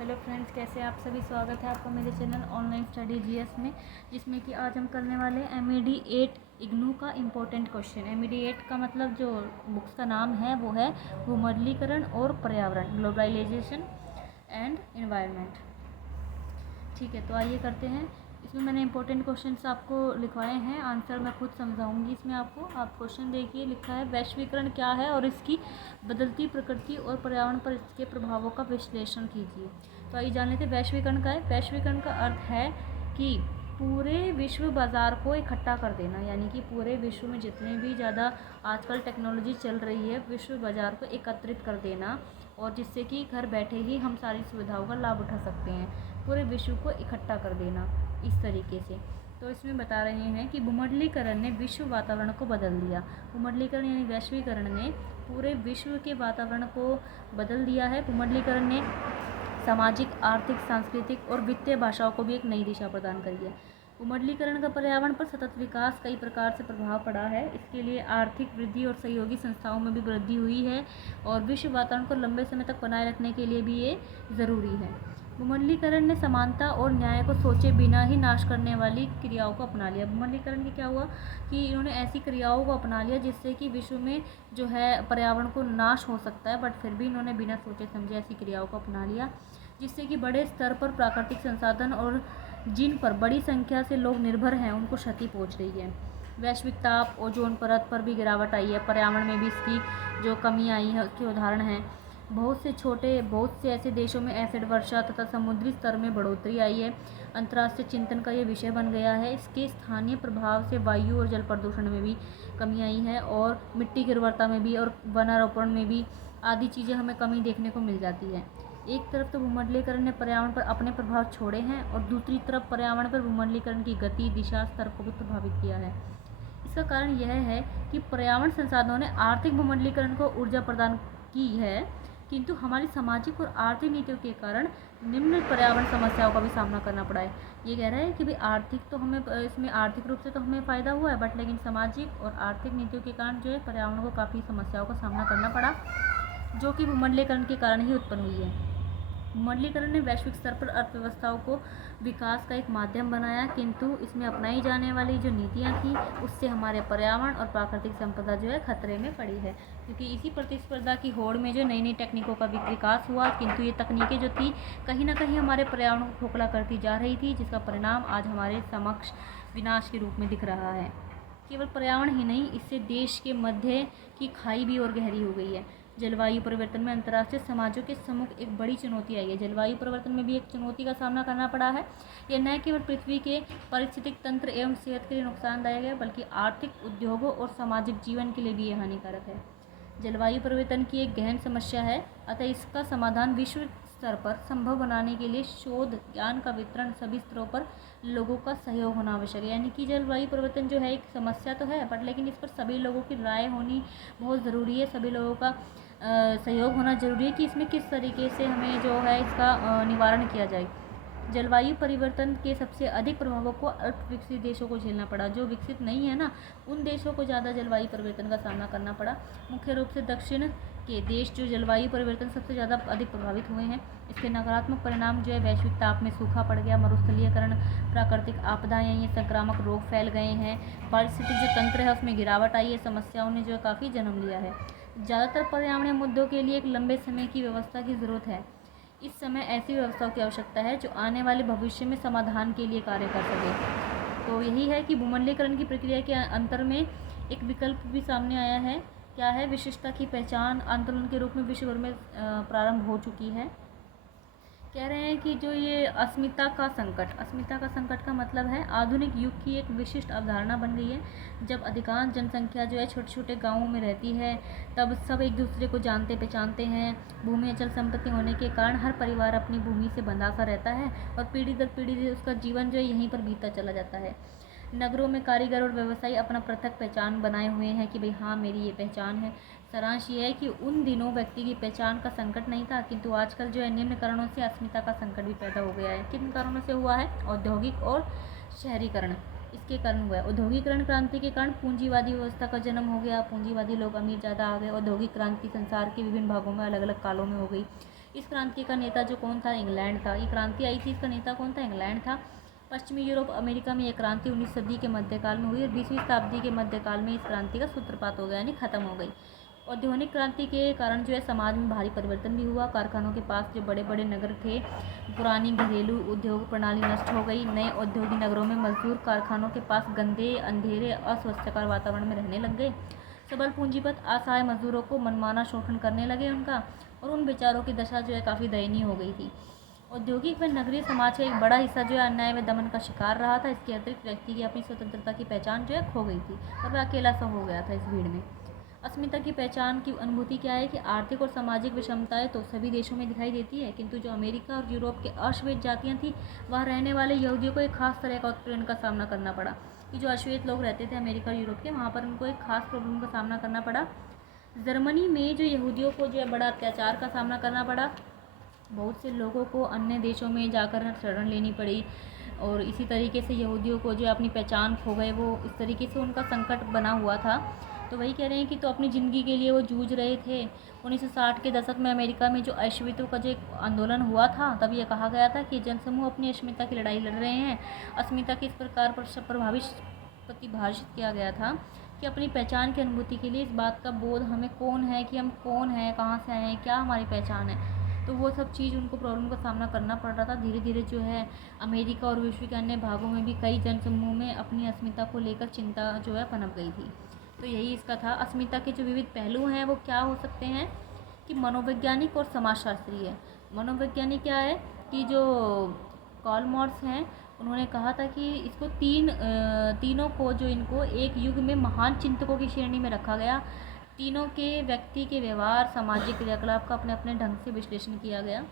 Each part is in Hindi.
हेलो फ्रेंड्स, कैसे आप सभी। स्वागत है आपका मेरे चैनल ऑनलाइन स्टडी जीएस में, जिसमें कि आज हम करने वाले हैं MED 8 इग्नू का इम्पोर्टेंट क्वेश्चन। MED 8 का मतलब जो बुक्स का नाम है वो है भूमंडलीकरण और पर्यावरण, ग्लोबलाइजेशन एंड एनवायरनमेंट। ठीक है, तो आइए करते हैं। इसमें मैंने इंपॉर्टेंट क्वेश्चंस आपको लिखवाए हैं, आंसर मैं खुद समझाऊंगी इसमें आपको। आप क्वेश्चन देखिए, लिखा है वैश्वीकरण क्या है और इसकी बदलती प्रकृति और पर्यावरण पर इसके प्रभावों का विश्लेषण कीजिए। तो आइए जान लेते हैं वैश्वीकरण का है। वैश्वीकरण का अर्थ है कि पूरे विश्व बाज़ार को इकट्ठा कर देना, यानी कि पूरे विश्व में जितने भी ज़्यादा आजकल टेक्नोलॉजी चल रही है, विश्व बाज़ार को एकत्रित कर देना, और जिससे कि घर बैठे ही हम सारी सुविधाओं का लाभ उठा सकते हैं। पूरे विश्व को इकट्ठा कर देना इस तरीके से। तो इसमें बता रहे हैं कि भूमंडलीकरण ने विश्व वातावरण को बदल दिया। भूमंडलीकरण यानी वैश्वीकरण ने पूरे विश्व के वातावरण को बदल दिया है। भूमंडलीकरण ने सामाजिक, आर्थिक, सांस्कृतिक और वित्तीय भाषाओं को भी एक नई दिशा प्रदान करी है। भूमंडलीकरण का पर्यावरण पर सतत विकास कई प्रकार से प्रभाव पड़ा है। इसके लिए आर्थिक वृद्धि और सहयोगी संस्थाओं में भी वृद्धि हुई है, और विश्व वातावरण को लंबे समय तक बनाए रखने के लिए भी ये ज़रूरी है। भूमंडलीकरण ने समानता और न्याय को सोचे बिना ही नाश करने वाली क्रियाओं को अपना लिया। भूमंडलीकरण के क्या हुआ कि इन्होंने ऐसी क्रियाओं को अपना लिया जिससे कि विश्व में जो है पर्यावरण को नाश हो सकता है, बट फिर भी इन्होंने बिना सोचे समझे ऐसी क्रियाओं को अपना लिया, जिससे कि बड़े स्तर पर प्राकृतिक संसाधन और जिन पर बड़ी संख्या से लोग निर्भर हैं उनको क्षति पहुंच रही है। वैश्विक ताप, ओजोन परत पर भी गिरावट आई है। पर्यावरण में भी इसकी जो कमी आई है उसके उदाहरण हैं। बहुत से ऐसे देशों में एसिड वर्षा तथा समुद्री स्तर में बढ़ोतरी आई है। अंतर्राष्ट्रीय चिंतन का ये विषय बन गया है। इसके स्थानीय प्रभाव से वायु और जल प्रदूषण में भी कमी आई है, और मिट्टी की उर्वरता में भी और वनारोपण में भी आदि चीज़ें हमें कमी देखने को मिल जाती है। एक तरफ तो भूमंडलीकरण ने पर्यावरण पर अपने प्रभाव छोड़े हैं, और दूसरी तरफ पर्यावरण पर भूमंडलीकरण की गति, दिशा, स्तर को भी प्रभावित किया है। इसका कारण यह है कि पर्यावरण संसाधनों ने आर्थिक भूमंडलीकरण को ऊर्जा प्रदान की है, किंतु हमारी सामाजिक और आर्थिक नीतियों के कारण निम्न पर्यावरण समस्याओं का भी सामना करना पड़ा है। ये कह रहा है कि भाई आर्थिक तो हमें इसमें आर्थिक रूप से तो हमें फ़ायदा हुआ है, बट लेकिन सामाजिक और आर्थिक नीतियों के कारण जो है पर्यावरण को काफ़ी समस्याओं का सामना करना पड़ा, जो कि भूमंडलीकरण के कारण ही उत्पन्न हुई है। भूमंडलीकरण ने वैश्विक स्तर पर अर्थव्यवस्थाओं को विकास का एक माध्यम बनाया, किंतु इसमें अपनाई जाने वाली जो नीतियाँ थी उससे हमारे पर्यावरण और प्राकृतिक संपदा जो है खतरे में पड़ी है, क्योंकि इसी प्रतिस्पर्धा की होड़ में जो नई नई टेक्निकों का विकास हुआ, किंतु ये तकनीकें जो थी कहीं ना कहीं हमारे पर्यावरण को खोखला करती जा रही थी, जिसका परिणाम आज हमारे समक्ष विनाश के रूप में दिख रहा है। केवल पर्यावरण ही नहीं, इससे देश के मध्य की खाई भी और गहरी हो गई है। जलवायु परिवर्तन में अंतर्राष्ट्रीय समाजों के सम्मुख एक बड़ी चुनौती आई है। जलवायु परिवर्तन में भी एक चुनौती का सामना करना पड़ा है। यह न केवल पृथ्वी के पारिस्थितिक तंत्र एवं सेहत के लिए नुकसानदायक है, बल्कि आर्थिक, उद्योगों और सामाजिक जीवन के लिए भी यह हानिकारक है। जलवायु परिवर्तन की एक गहन समस्या है, अतः इसका समाधान विश्व स्तर पर संभव बनाने के लिए शोध, ज्ञान का वितरण, सभी स्तरों पर लोगों का सहयोग होना आवश्यक है। यानी कि जलवायु परिवर्तन जो है एक समस्या तो है, बट लेकिन इस पर सभी लोगों की राय होनी बहुत ज़रूरी है। सभी लोगों का सहयोग होना जरूरी है कि इसमें किस तरीके से हमें जो है इसका निवारण किया जाए। जलवायु परिवर्तन के सबसे अधिक प्रभावों को अल्प विकसित देशों को झेलना पड़ा। जो विकसित नहीं है ना, उन देशों को ज़्यादा जलवायु परिवर्तन का सामना करना पड़ा। मुख्य रूप से दक्षिण के देश जो जलवायु परिवर्तन सबसे ज़्यादा अधिक प्रभावित हुए हैं। इसके नकारात्मक परिणाम जो है वैश्विक ताप में सूखा पड़ गया, मरुस्थलीकरण, प्राकृतिक आपदाएं, ये संक्रामक रोग फैल गए हैं, पारिस्थितिक जो तंत्र है उसमें गिरावट आई है, समस्याओं ने जो है काफ़ी जन्म लिया है। ज़्यादातर पर्यावरणीय मुद्दों के लिए एक लंबे समय की व्यवस्था की ज़रूरत है। इस समय ऐसी व्यवस्थाओं की आवश्यकता है जो आने वाले भविष्य में समाधान के लिए कार्य कर सके। तो यही है कि भूमंडलीकरण की प्रक्रिया के अंतर में एक विकल्प भी सामने आया है। क्या है? विशिष्टता की पहचान आंदोलन के रूप में विश्व भर में प्रारंभ हो चुकी है। कह रहे हैं कि जो ये अस्मिता का संकट का मतलब है आधुनिक युग की एक विशिष्ट अवधारणा बन गई है। जब अधिकांश जनसंख्या जो है छोटे छोटे गांवों में रहती है, तब सब एक दूसरे को जानते पहचानते हैं। भूमि अचल संपत्ति होने के कारण हर परिवार अपनी भूमि से बंधा सा रहता है, और पीढ़ी दर पीढ़ी उसका जीवन जो है यहीं पर बीतता चला जाता है। नगरों में कारीगर और व्यवसायी अपना पृथक पहचान बनाए हुए हैं कि भाई हाँ, मेरी ये पहचान है। सारांश ये है कि उन दिनों व्यक्ति की पहचान का संकट नहीं था, किंतु आजकल जो है निम्न कारणों से अस्मिता का संकट भी पैदा हो गया है। किन कारणों से हुआ है? औद्योगिक और शहरीकरण इसके कारण हुआ है। औद्योगिकरण क्रांति के कारण पूंजीवादी व्यवस्था का जन्म हो गया। पूंजीवादी लोग अमीर ज़्यादा आ गए। औद्योगिक क्रांति संसार के विभिन्न भागों में अलग अलग कालों में हो गई। इस क्रांति का नेता जो कौन था, इंग्लैंड था। ये क्रांति आई थी, इसका नेता कौन था, इंग्लैंड था। पश्चिमी यूरोप अमेरिका में यह क्रांति 19वीं सदी के मध्यकाल में हुई और 20वीं शताब्दी के मध्यकाल में इस क्रांति का सूत्रपात हो गया, यानी खत्म हो गई। औद्योगिक क्रांति के कारण जो है समाज में भारी परिवर्तन भी हुआ। कारखानों के पास जो बड़े बड़े नगर थे, पुरानी घरेलू उद्योग प्रणाली नष्ट हो गई। नए औद्योगिक नगरों में मजदूर कारखानों के पास गंदे, अंधेरे, अस्वस्थकर वातावरण में रहने लग गए। सबल पूंजीपत असहाय मजदूरों को मनमाना शोषण करने लगे उनका, और उन बेचारों की दशा जो है काफ़ी दयनीय हो गई थी। औद्योगिक व नगरीय समाज का एक बड़ा हिस्सा जो है अन्याय व दमन का शिकार रहा था। इसके अतिरिक्त व्यक्ति की अपनी स्वतंत्रता की पहचान जो है खो गई थी और वह अकेला सा हो गया था इस भीड़ में। अस्मिता की पहचान की अनुभूति क्या है कि आर्थिक और सामाजिक विषमताएं तो सभी देशों में दिखाई देती है, किंतु जो अमेरिका और यूरोप के अश्वेत जातियां थी, वहाँ रहने वाले यहूदियों को एक खास तरह का उत्पीड़न का सामना करना पड़ा। कि जो अश्वेत लोग रहते थे अमेरिका और यूरोप के, वहाँ पर उनको एक खास प्रॉब्लम का सामना करना पड़ा। जर्मनी में जो यहूदियों को जो है बड़ा अत्याचार का सामना करना पड़ा। बहुत से लोगों को अन्य देशों में जाकर शरण लेनी पड़ी, और इसी तरीके से यहूदियों को जो अपनी पहचान खो गए, वो इस तरीके से उनका संकट बना हुआ था। तो वही कह रहे हैं कि तो अपनी ज़िंदगी के लिए वो जूझ रहे थे। 1960 के दशक में अमेरिका में जो अश्वेतों का जो एक आंदोलन हुआ था, तब ये कहा गया था कि जनसमूह अपनी अस्मिता की लड़ाई लड़ रहे हैं। अस्मिता के इस प्रकार पर प्रतिभाषित किया गया था कि अपनी पहचान की अनुभूति के लिए इस बात का बोध हमें कौन है, कि हम कौन हैं, कहाँ से आए हैं, क्या हमारी पहचान है। तो वो सब चीज़ उनको प्रॉब्लम का सामना करना पड़ रहा था। धीरे धीरे जो है अमेरिका और विश्व के अन्य भागों में भी कई जनसमूह में अपनी अस्मिता को लेकर चिंता जो है पनप गई थी। तो यही इसका था। अस्मिता के जो विविध पहलू हैं वो क्या हो सकते हैं कि मनोवैज्ञानिक और समाजशास्त्रीय। मनोवैज्ञानिक क्या है कि जो कार्ल मार्क्स हैं, उन्होंने कहा था कि इसको तीनों को जो इनको एक युग में महान चिंतकों की श्रेणी में रखा गया। तीनों के व्यक्ति के व्यवहार, सामाजिक क्रियाकलाप का अपने अपने ढंग से विश्लेषण किया गया।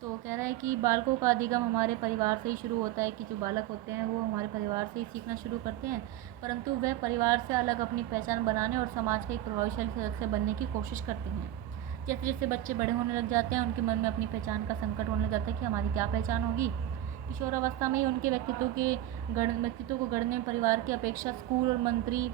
तो कह रहा है कि बालकों का अधिगम हमारे परिवार से ही शुरू होता है, कि जो बालक होते हैं वो हमारे परिवार से ही सीखना शुरू करते हैं, परंतु वह परिवार से अलग अपनी पहचान बनाने और समाज के एक प्रभावशाली सदस्य बनने की कोशिश करते हैं। जैसे जैसे बच्चे बड़े होने लग जाते हैं, उनके मन में अपनी पहचान का संकट होने लग जाता है कि हमारी क्या पहचान होगी। किशोरावस्था में ही उनके व्यक्तित्व को गढ़ने में परिवार की अपेक्षा स्कूल और मंत्री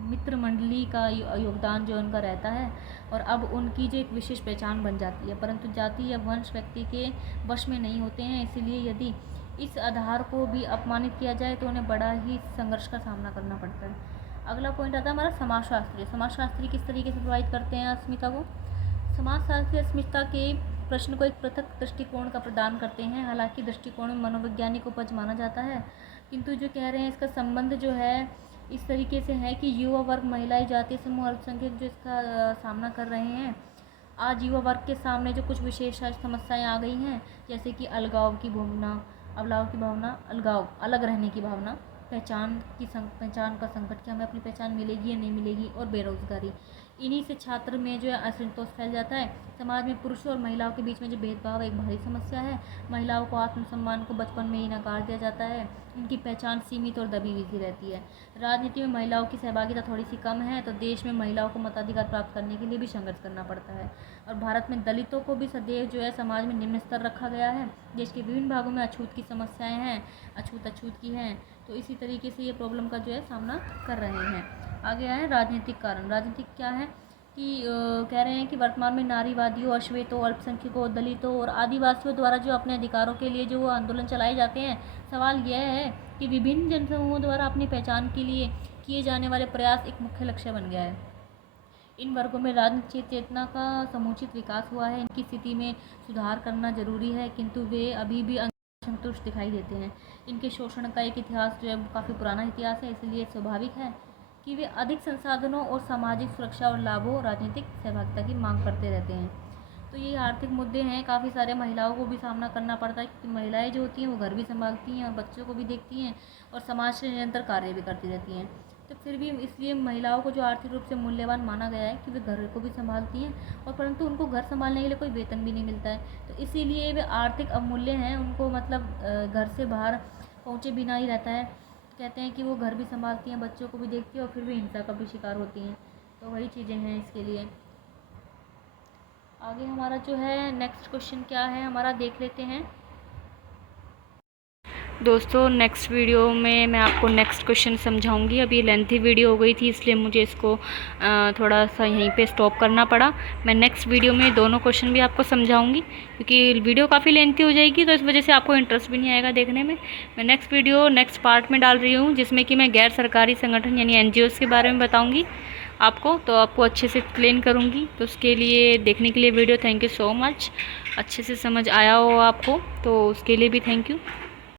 मित्र मंडली का योगदान जो उनका रहता है, और अब उनकी जो एक विशेष पहचान बन जाती है। परंतु जाति या वंश व्यक्ति के वश में नहीं होते हैं, इसीलिए यदि इस आधार को भी अपमानित किया जाए तो उन्हें बड़ा ही संघर्ष का सामना करना पड़ता है। अगला पॉइंट आता है हमारा समाजशास्त्री। समाजशास्त्री किस तरीके से प्रभावित करते हैं अस्मिता को। समाजशास्त्री अस्मिता के प्रश्न को एक पृथक दृष्टिकोण का प्रदान करते हैं। हालांकि दृष्टिकोण में मनोवैज्ञानिक उपज माना जाता है, किंतु जो कह रहे हैं इसका संबंध जो है इस तरीके से है कि युवा वर्ग, महिलाएं, जातीय समूह, अल्पसंख्यक जो इसका सामना कर रहे हैं। आज युवा वर्ग के सामने जो कुछ विशेष समस्याएं आ गई हैं, जैसे कि अलगाव की भावना, अलग रहने की भावना, पहचान का संकट, कि हमें अपनी पहचान मिलेगी या नहीं मिलेगी, और बेरोजगारी। इन्हीं से छात्र में जो है असंतोष फैल जाता है। समाज में पुरुषों और महिलाओं के बीच में जो भेदभाव एक भारी समस्या है। महिलाओं को आत्मसम्मान को बचपन में ही नकार दिया जाता है। उनकी पहचान सीमित और दबी हुई रहती है। राजनीति में महिलाओं की सहभागिता थोड़ी सी कम है, तो देश में महिलाओं को मताधिकार प्राप्त करने के लिए भी संघर्ष करना पड़ता है। और भारत में दलितों को भी सदैव जो है समाज में निम्न स्तर रखा गया है। देश के विभिन्न भागों में अछूत की समस्याएं हैं, अछूत की हैं। तो इसी तरीके से ये प्रॉब्लम का जो है सामना कर रहे हैं। आगे आए राजनीतिक कारण। राजनीतिक क्या है कि कह रहे हैं कि वर्तमान में नारीवादियों, अश्वेतों, अल्पसंख्यकों, दलितों और आदिवासियों द्वारा जो अपने अधिकारों के लिए जो आंदोलन चलाए जाते हैं, सवाल यह है कि विभिन्न जनसमूहों द्वारा अपनी पहचान के लिए किए जाने वाले प्रयास एक मुख्य लक्ष्य बन गया है। इन वर्गों में राजनीतिक चेतना का समुचित विकास हुआ है। इनकी स्थिति में सुधार करना जरूरी है, किंतु वे अभी भी असंतुष्ट दिखाई देते हैं। इनके शोषण का एक इतिहास जो है काफ़ी पुराना इतिहास है, इसलिए स्वाभाविक है कि वे अधिक संसाधनों और सामाजिक सुरक्षा और लाभों, राजनीतिक सहभागिता की मांग करते रहते हैं। तो ये आर्थिक मुद्दे हैं, काफ़ी सारे महिलाओं को भी सामना करना पड़ता है, क्योंकि महिलाएं जो होती हैं वो घर भी संभालती हैं और बच्चों को भी देखती हैं और समाज से निरंतर कार्य भी करती रहती हैं। तो फिर भी इसलिए महिलाओं को जो आर्थिक रूप से मूल्यवान माना गया है कि वे घर को भी संभालती हैं, और परंतु उनको घर संभालने के लिए कोई वेतन भी नहीं मिलता है। तो इसीलिए वे आर्थिक अवमूल्य हैं, उनको मतलब घर से बाहर पहुँचे बिना ही रहता है। कहते हैं कि वो घर भी संभालती हैं, बच्चों को भी देखती हैं, और फिर भी हिंसा का भी शिकार होती हैं। तो वही चीज़ें हैं इसके लिए। आगे हमारा जो है नेक्स्ट क्वेश्चन क्या है हमारा, देख लेते हैं। दोस्तों नेक्स्ट वीडियो में मैं आपको नेक्स्ट क्वेश्चन समझाऊंगी। अभी लेंथी वीडियो हो गई थी इसलिए मुझे इसको थोड़ा सा यहीं पे स्टॉप करना पड़ा। मैं नेक्स्ट वीडियो में दोनों क्वेश्चन भी आपको समझाऊंगी, क्योंकि वीडियो काफ़ी लेंथी हो जाएगी तो इस वजह से आपको इंटरेस्ट भी नहीं आएगा देखने में। मैं नेक्स्ट वीडियो नेक्स्ट पार्ट में डाल रही हूँ, जिसमें कि मैं गैर सरकारी संगठन यानी NGOs के बारे में बताऊँगी आपको, तो आपको अच्छे से एक्सप्लेन करूँगी। तो उसके लिए देखने के लिए video thank you so much. अच्छे से समझ आया हो आपको तो उसके लिए भी थैंक यू।